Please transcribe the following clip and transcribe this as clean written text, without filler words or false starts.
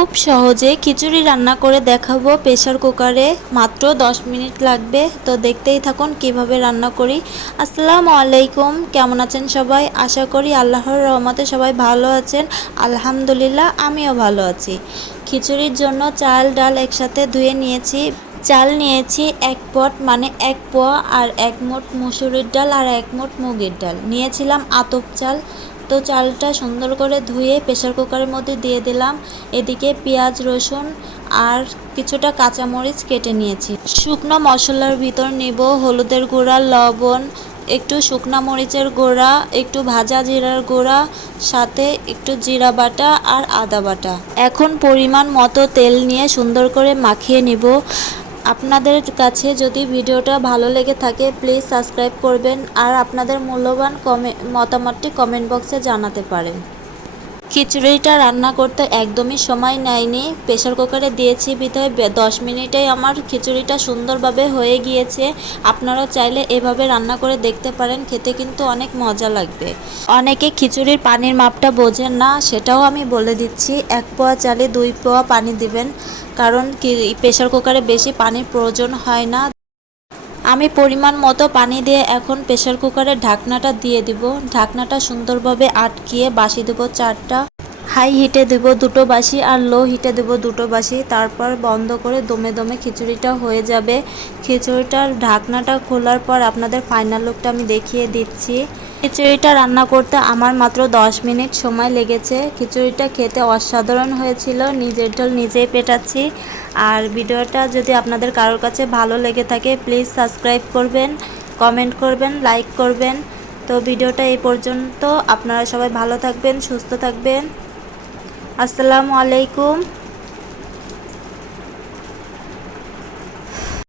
খুব সহজে খিচুড়ি রান্না করে দেখাবো প্রেসার কুকারে, মাত্র 10 মিনিট লাগবে। তো দেখতেই থাকুন কিভাবে রান্না করি। আসসালামু আলাইকুম, কেমন আছেন সবাই? আশা করি আল্লাহর রহমতে সবাই ভালো আছেন। আলহামদুলিল্লাহ, আমিও ভালো আছি। খিচুড়ির জন্য চাল ডাল একসাথে ধুয়ে নিয়েছি। চাল নিয়েছি 1 পট মানে 1 পোয়া, আর 1 মুঠ মসুরির ডাল আর 1 মুঠ মুগের ডাল নিয়েছিলাম আতপ চাল। তো চালটা সুন্দর করে ধুয়ে প্রেসার কুকারের মধ্যে দিয়ে দিলাম। এদিকে পেঁয়াজ রসুন আর কিছুটা কাঁচামরিচ কেটে নিয়েছি। শুকনো মশলার ভিতর নেব হলুদের গুঁড়া, লবণ, একটু শুকনা মরিচের গুঁড়া, একটু ভাজা জিরার গুঁড়া, সাথে একটু জিরা বাটা আর আদা বাটা। এখন পরিমাণ মতো তেল নিয়ে সুন্দর করে মাখিয়ে নিব। আপনাদের কাছে যদি ভিডিওটা ভালো লেগে থাকে প্লিজ সাবস্ক্রাইব করবেন, আর আপনাদের মূল্যবান মতামতটি কমেন্ট বক্সে জানাতে পারেন। খিচুড়িটা রান্না করতে একদমই সময় নেয়নি, প্রেসার কুকারে দিয়েছি বিধায় 10 মিনিটেই আমার খিচুড়িটা সুন্দরভাবে হয়ে গিয়েছে। আপনারাও চাইলে এভাবে রান্না করে দেখতে পারেন, খেতে কিন্তু অনেক মজা লাগবে। অনেকে খিচুড়ির পানির মাপটা বোঝেন না, সেটাও আমি বলে দিচ্ছি। 1 পোয়া চালে 2 পোয়া পানি দিবেন, কারণ প্রেসার কুকারে বেশি পানির প্রয়োজন হয় না। আমি পরিমাণ মতো পানি দিয়ে এখন প্রেসার কুকারের ঢাকনাটা দিয়ে দিব। ঢাকনাটা সুন্দরভাবে আটকিয়ে বাসি দেবো 4টা। হাই হিটে দেব 2টো বাসি, আর লো হিটে দেব 2টো বাসি। তারপর বন্ধ করে দমে দমে খিচুড়িটা হয়ে যাবে। খিচুড়িটার ঢাকনাটা খোলার পর আপনাদের ফাইনাল লুকটা আমি দেখিয়ে দিচ্ছি। খিচুড়িটা রান্না করতে আমার মাত্র 10 মিনিট সময় লেগেছে। খিচুড়িটা খেতে অসাধারণ হয়েছিল। নিজের ঢোল নিজেই পেটাচ্ছি। আর ভিডিওটা যদি আপনাদের কারোর কাছে ভালো লেগে থাকে প্লিজ সাবস্ক্রাইব করবেন, কমেন্ট করবেন, লাইক করবেন। তো ভিডিওটা এই পর্যন্ত। আপনারা সবাই ভালো থাকবেন, সুস্থ থাকবেন। আসসালামু আলাইকুম।